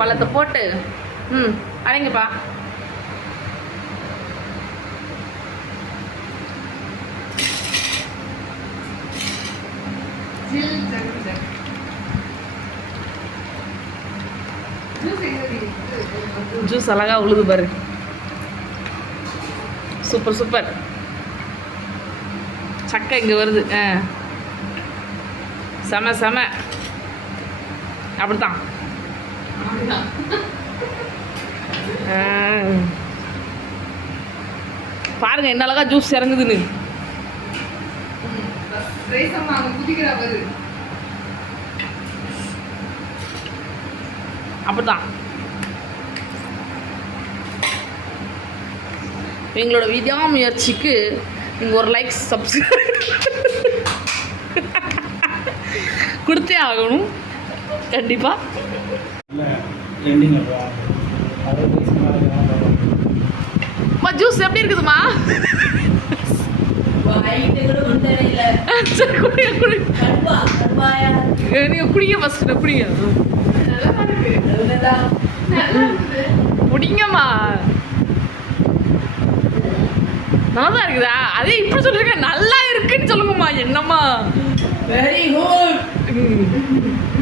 பழத்தை போட்டு அரைங்கப்பா. ஜூஸ் அழகா உழுது பாரு. Super super. சக்கை இங்கே வருது. செம செம. அப்படித்தான். பாருங்க என்ன அழகா ஜூஸ் இறங்குதுன்னு. அப்படித்தான். எங்களோட விடாமுயற்சிக்கு நீங்கள் ஒரு லைக் சப்ஸ்கிரைப் கொடுத்தே ஆகணும் கண்டிப்பாக. ஜூஸ் எப்படி இருக்குதுமா? நீங்க குடிங்க ஃபர்ஸ்ட். குடிங்க குடிங்கம்மா. நல்லா இருக்குதா? அதே இப்படி சொல்லிருக்க. நல்லா இருக்குன்னு சொல்லுங்கம்மா. என்னம்மா? Very good.